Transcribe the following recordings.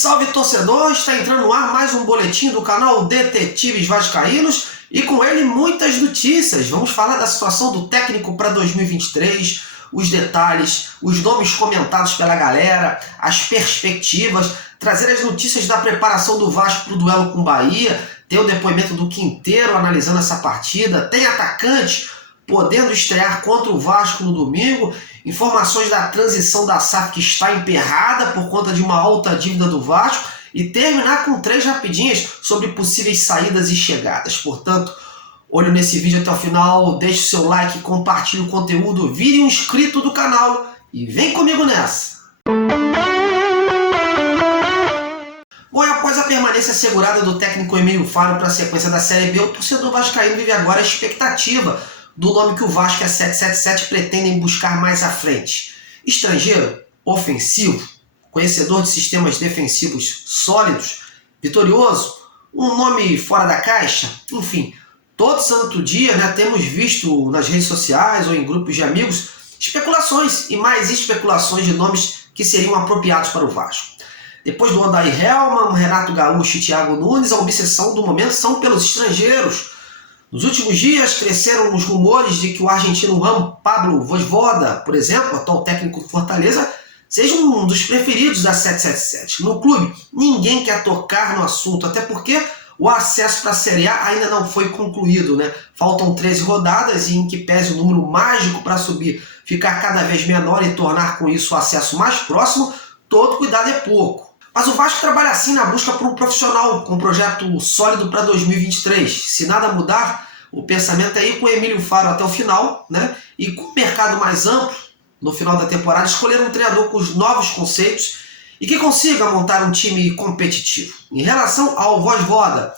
Salve torcedor, está entrando no ar mais um boletim do canal Detetives Vascaínos e com ele muitas notícias. Vamos falar da situação do técnico para 2023, os detalhes, os nomes comentados pela galera, as perspectivas, trazer as notícias da preparação do Vasco para o duelo com o Bahia, ter o depoimento do Quinteiro analisando essa partida, tem atacante podendo estrear contra o Vasco no domingo, informações da transição da SAF que está emperrada por conta de uma alta dívida do Vasco e terminar com 3 rapidinhas sobre possíveis saídas e chegadas. Portanto, olho nesse vídeo até o final, deixe o seu like, compartilhe o conteúdo, vire um inscrito do canal e vem comigo nessa! Bom, e após a permanência assegurada do técnico Emílio Faro para a sequência da Série B, o torcedor vascaíno vive agora a expectativa do nome que o Vasco e a 777 pretendem buscar mais à frente. Estrangeiro, ofensivo, conhecedor de sistemas defensivos sólidos, vitorioso, um nome fora da caixa, enfim, todo santo dia temos visto nas redes sociais ou em grupos de amigos especulações e mais especulações de nomes que seriam apropriados para o Vasco. Depois do Odair Hellmann, Renato Gaúcho e Thiago Nunes, a obsessão do momento são pelos estrangeiros. Nos últimos dias cresceram os rumores de que o argentino Juan Pablo Vojvoda, por exemplo, atual técnico do Fortaleza, seja um dos preferidos da 777. No clube, ninguém quer tocar no assunto, até porque o acesso para a Série A ainda não foi concluído, Faltam 13 rodadas e em que pese o número mágico para subir ficar cada vez menor e tornar com isso o acesso mais próximo, todo cuidado é pouco. Mas o Vasco trabalha assim na busca por um profissional com um projeto sólido para 2023. Se nada mudar, o pensamento é ir com o Emílio Faro até o final, E com o mercado mais amplo, no final da temporada, escolher um treinador com os novos conceitos e que consiga montar um time competitivo. Em relação ao Vojvoda,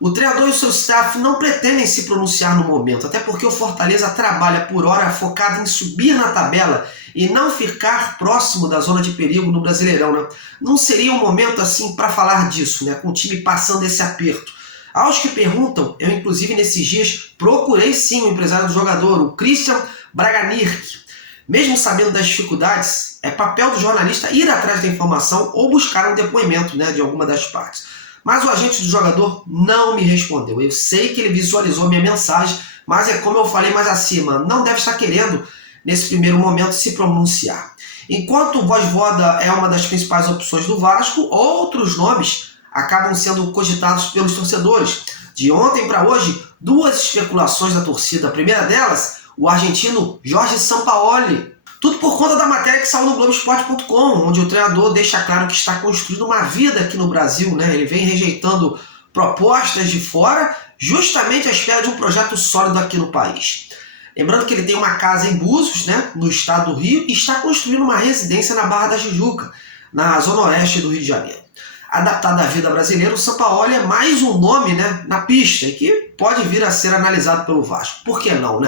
o treinador e o seu staff não pretendem se pronunciar no momento, até porque o Fortaleza trabalha por hora focado em subir na tabela e não ficar próximo da zona de perigo no Brasileirão. Não seria um momento assim para falar disso, com o time passando esse aperto. Aos que perguntam, eu inclusive nesses dias procurei sim o empresário do jogador, o Christian Braganirk. Mesmo sabendo das dificuldades, é papel do jornalista ir atrás da informação ou buscar um depoimento de alguma das partes. Mas o agente do jogador não me respondeu. Eu sei que ele visualizou minha mensagem, mas é como eu falei mais acima, não deve estar querendo, nesse primeiro momento, se pronunciar. Enquanto o Vojvoda é uma das principais opções do Vasco, outros nomes acabam sendo cogitados pelos torcedores. De ontem para hoje, 2 especulações da torcida. A primeira delas, o argentino Jorge Sampaoli. Tudo por conta da matéria que saiu no Globoesporte.com, onde o treinador deixa claro que está construindo uma vida aqui no Brasil. Ele vem rejeitando propostas de fora, justamente à espera de um projeto sólido aqui no país. Lembrando que ele tem uma casa em Búzios, no estado do Rio, e está construindo uma residência na Barra da Tijuca, na zona oeste do Rio de Janeiro. Adaptado à vida brasileira, o Sampaoli é mais um nome na pista e que pode vir a ser analisado pelo Vasco. Por que não,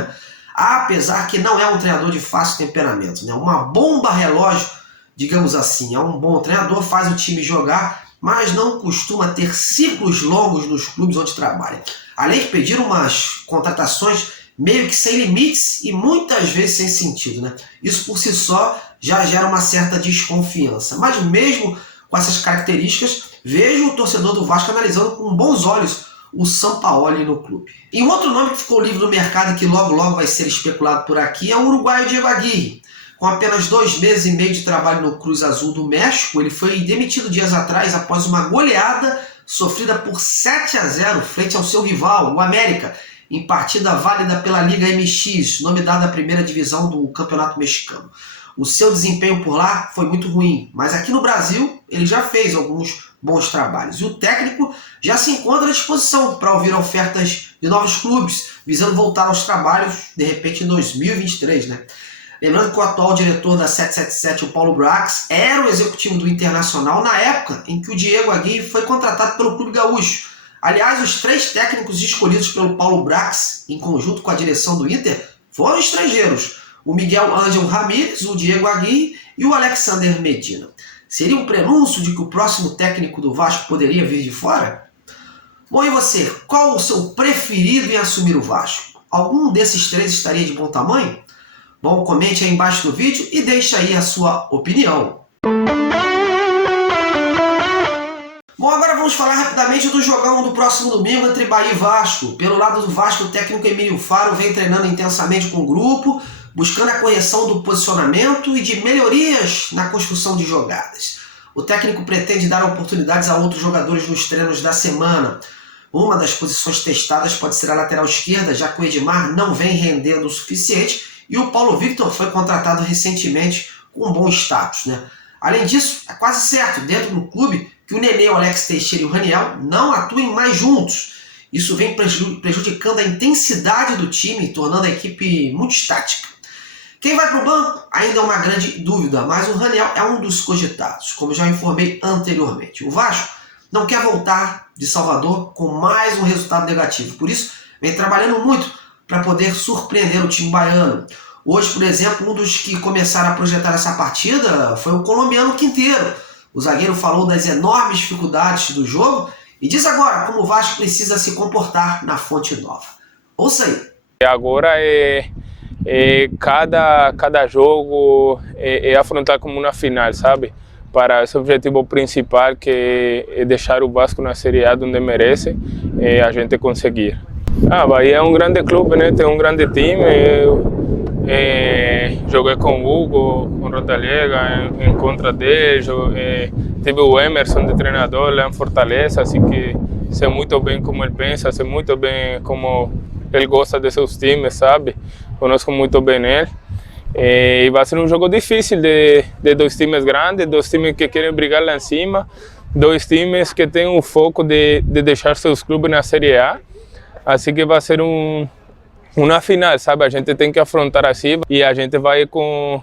Apesar que não é um treinador de fácil temperamento, uma bomba relógio, digamos assim. É um bom treinador, faz o time jogar, mas não costuma ter ciclos longos nos clubes onde trabalha. Além de pedir umas contratações meio que sem limites e muitas vezes sem sentido. Isso por si só já gera uma certa desconfiança. Mas mesmo com essas características, vejo o torcedor do Vasco analisando com bons olhos o Sampaoli no clube. E um outro nome que ficou livre no mercado e que logo vai ser especulado por aqui é o uruguaio Diego Aguirre. Com apenas 2 meses e meio de trabalho no Cruz Azul do México, ele foi demitido dias atrás após uma goleada sofrida por 7-0 frente ao seu rival, o América, em partida válida pela Liga MX, nome dado à primeira divisão do Campeonato Mexicano. O seu desempenho por lá foi muito ruim, mas aqui no Brasil ele já fez alguns bons trabalhos. E o técnico já se encontra à disposição para ouvir ofertas de novos clubes, visando voltar aos trabalhos, de repente, em 2023. Lembrando que o atual diretor da 777, o Paulo Brax, era o executivo do Internacional na época em que o Diego Aguirre foi contratado pelo Clube Gaúcho. Aliás, os 3 técnicos escolhidos pelo Paulo Brax, em conjunto com a direção do Inter, foram estrangeiros. O Miguel Ángel Ramírez, o Diego Aguirre e o Alexander Medina. Seria um prenúncio de que o próximo técnico do Vasco poderia vir de fora? Bom, e você? Qual o seu preferido em assumir o Vasco? Algum desses 3 estaria de bom tamanho? Bom, comente aí embaixo do vídeo e deixe aí a sua opinião. vamos falar rapidamente do jogão do próximo domingo entre Bahia e Vasco. Pelo lado do Vasco, o técnico Emílio Faro vem treinando intensamente com o grupo, buscando a correção do posicionamento e de melhorias na construção de jogadas. O técnico pretende dar oportunidades a outros jogadores nos treinos da semana. Uma das posições testadas pode ser a lateral esquerda, já que o Edmar não vem rendendo o suficiente e o Paulo Victor foi contratado recentemente com um bom status, né? Além disso, é quase certo dentro do clube que o Nenê, o Alex Teixeira e o Raniel não atuem mais juntos. Isso vem prejudicando a intensidade do time, tornando a equipe muito estática. Quem vai para o banco ainda é uma grande dúvida, mas o Raniel é um dos cogitados, como já informei anteriormente. O Vasco não quer voltar de Salvador com mais um resultado negativo, por isso vem trabalhando muito para poder surpreender o time baiano. Hoje, por exemplo, um dos que começaram a projetar essa partida foi o colombiano Quinteiro. O zagueiro falou das enormes dificuldades do jogo e diz agora como o Vasco precisa se comportar na Fonte Nova. Ouça aí. Agora cada jogo é afrontar como uma final, sabe? Para esse objetivo principal, que é deixar o Vasco na Série A onde merece, a gente conseguir. Bahia é um grande clube, né? Tem um grande time. Joguei com o Hugo, com o Rodallega, em contra dele. Tive o Emerson de treinador lá em Fortaleza, assim que sei muito bem como ele pensa, sei muito bem como ele gosta de seus times, sabe? Conheço muito bem ele. E vai ser um jogo difícil de dois times grandes, dois times que querem brigar lá em cima, dois times que têm o foco de deixar seus clubes na Série A. Assim que vai ser uma final, sabe? A gente tem que afrontar assim e a gente vai com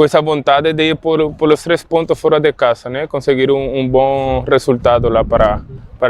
essa vontade de ir por os 3 pontos fora de casa, né? Conseguir um bom resultado lá para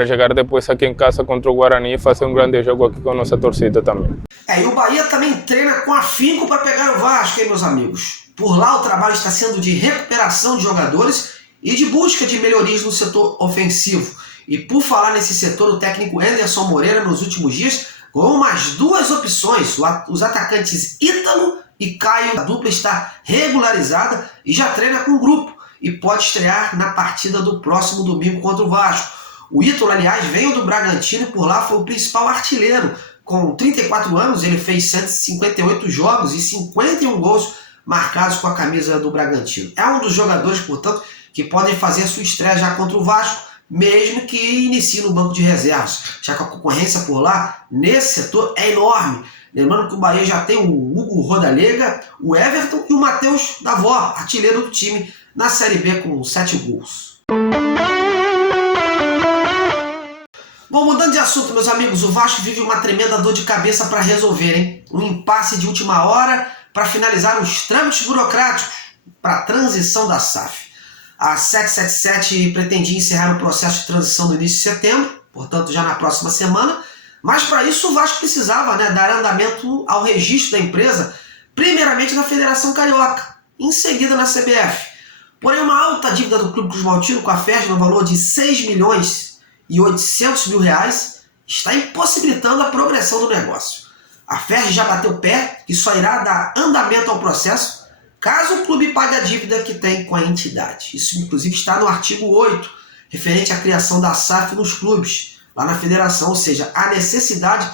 chegar depois aqui em casa contra o Guarani e fazer um grande jogo aqui com a nossa torcida também. E o Bahia também treina com afinco para pegar o Vasco, hein, meus amigos? Por lá o trabalho está sendo de recuperação de jogadores e de busca de melhorias no setor ofensivo. E por falar nesse setor, o técnico Anderson Moreira nos últimos dias com mais 2 opções, os atacantes Ítalo e Caio. A dupla está regularizada e já treina com o grupo e pode estrear na partida do próximo domingo contra o Vasco. O Ítalo, aliás, veio do Bragantino e por lá foi o principal artilheiro. Com 34 anos, ele fez 158 jogos e 51 gols marcados com a camisa do Bragantino. É um dos jogadores, portanto, que podem fazer sua estreia já contra o Vasco, mesmo que inicie no banco de reservas, já que a concorrência por lá, nesse setor, é enorme. Lembrando que o Bahia já tem o Hugo Rodallega, o Everton e o Matheus Davó, artilheiro do time, na Série B com 7 gols. Bom, mudando de assunto, meus amigos, o Vasco vive uma tremenda dor de cabeça para resolver, hein? Um impasse de última hora para finalizar os trâmites burocráticos para a transição da SAF. A 777 pretendia encerrar o processo de transição no início de setembro, portanto já na próxima semana, mas para isso o Vasco precisava, dar andamento ao registro da empresa, primeiramente na Federação Carioca, em seguida na CBF. Porém, uma alta dívida do Clube Cruz Maltino com a FERJ no valor de R$6.800.000 está impossibilitando a progressão do negócio. A FERJ já bateu o pé e só irá dar andamento ao processo caso o clube pague a dívida que tem com a entidade. Isso, inclusive, está no artigo 8, referente à criação da SAF nos clubes, lá na federação, ou seja, a necessidade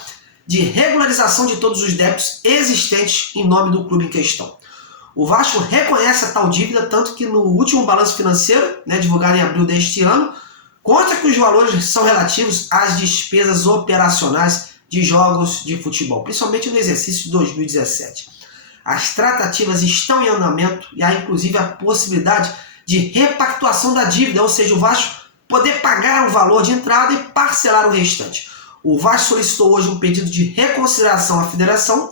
de regularização de todos os débitos existentes em nome do clube em questão. O Vasco reconhece a tal dívida, tanto que no último balanço financeiro, divulgado em abril deste ano, consta que os valores são relativos às despesas operacionais de jogos de futebol, principalmente no exercício de 2017. As tratativas estão em andamento e há inclusive a possibilidade de repactuação da dívida, ou seja, o Vasco poder pagar o valor de entrada e parcelar o restante. O Vasco solicitou hoje um pedido de reconsideração à federação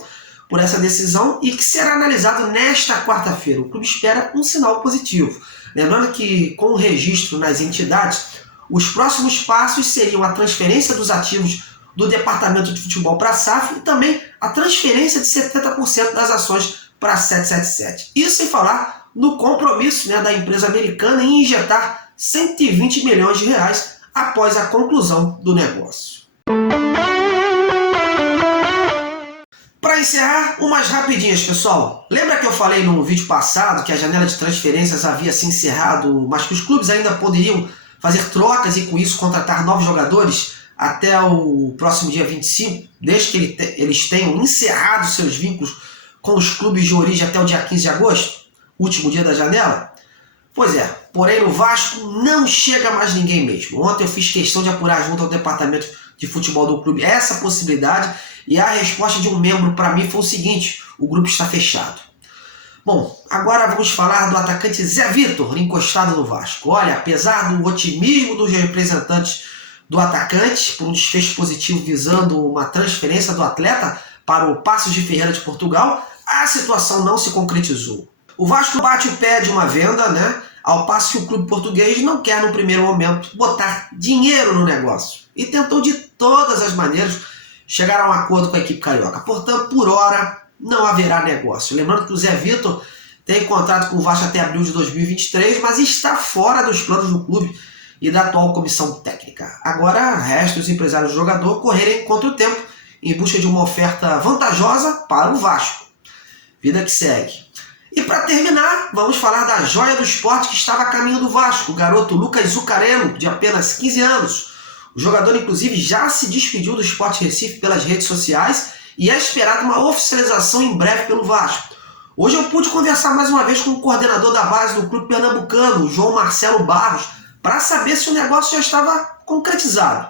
por essa decisão e que será analisado nesta quarta-feira. O clube espera um sinal positivo. Lembrando que com o registro nas entidades, os próximos passos seriam a transferência dos ativos do Departamento de Futebol para a SAF e também a transferência de 70% das ações para a 777. Isso sem falar no compromisso da empresa americana em injetar R$120 milhões após a conclusão do negócio. Para encerrar, umas rapidinhas, pessoal. Lembra que eu falei no vídeo passado que a janela de transferências havia se encerrado, mas que os clubes ainda poderiam fazer trocas e com isso contratar novos jogadores até o próximo dia 25, desde que eles tenham encerrado seus vínculos com os clubes de origem até o dia 15 de agosto, último dia da janela? Pois é, porém no Vasco não chega mais ninguém mesmo. Ontem eu fiz questão de apurar junto ao departamento de futebol do clube essa possibilidade e a resposta de um membro para mim foi o seguinte: o grupo está fechado. Bom, agora vamos falar do atacante Zé Vitor, encostado no Vasco. Olha, apesar do otimismo dos representantes do atacante por um desfecho positivo visando uma transferência do atleta para o Paços de Ferreira de Portugal, a situação não se concretizou. O Vasco bate o pé de uma venda, né? Ao passo que o clube português não quer, no primeiro momento, botar dinheiro no negócio. E tentou de todas as maneiras chegar a um acordo com a equipe carioca. Portanto, por hora, não haverá negócio. Lembrando que o Zé Vitor tem contrato com o Vasco até abril de 2023, mas está fora dos planos do clube e da atual comissão técnica. Agora, resta os empresários do jogador correrem contra o tempo em busca de uma oferta vantajosa para o Vasco. Vida que segue. E para terminar, vamos falar da joia do esporte que estava a caminho do Vasco, o garoto Lucas Zucarello, de apenas 15 anos. O jogador, inclusive, já se despediu do Sport Recife pelas redes sociais e é esperada uma oficialização em breve pelo Vasco. Hoje eu pude conversar mais uma vez com o coordenador da base do clube pernambucano, o João Marcelo Barros, para saber se o negócio já estava concretizado.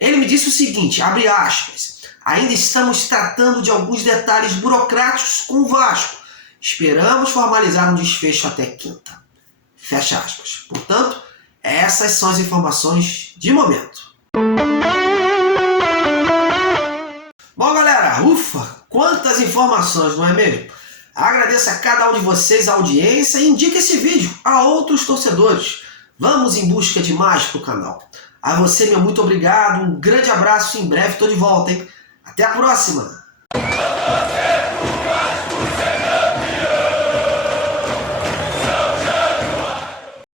Ele me disse o seguinte, abre aspas, ainda estamos tratando de alguns detalhes burocráticos com o Vasco. Esperamos formalizar um desfecho até quinta. Fecha aspas. Portanto, essas são as informações de momento. Bom, galera, ufa, quantas informações, não é mesmo? Agradeço a cada um de vocês a audiência e indique esse vídeo a outros torcedores. Vamos em busca de mais para o canal. A você, meu muito obrigado, um grande abraço e em breve estou de volta, hein? Até a próxima!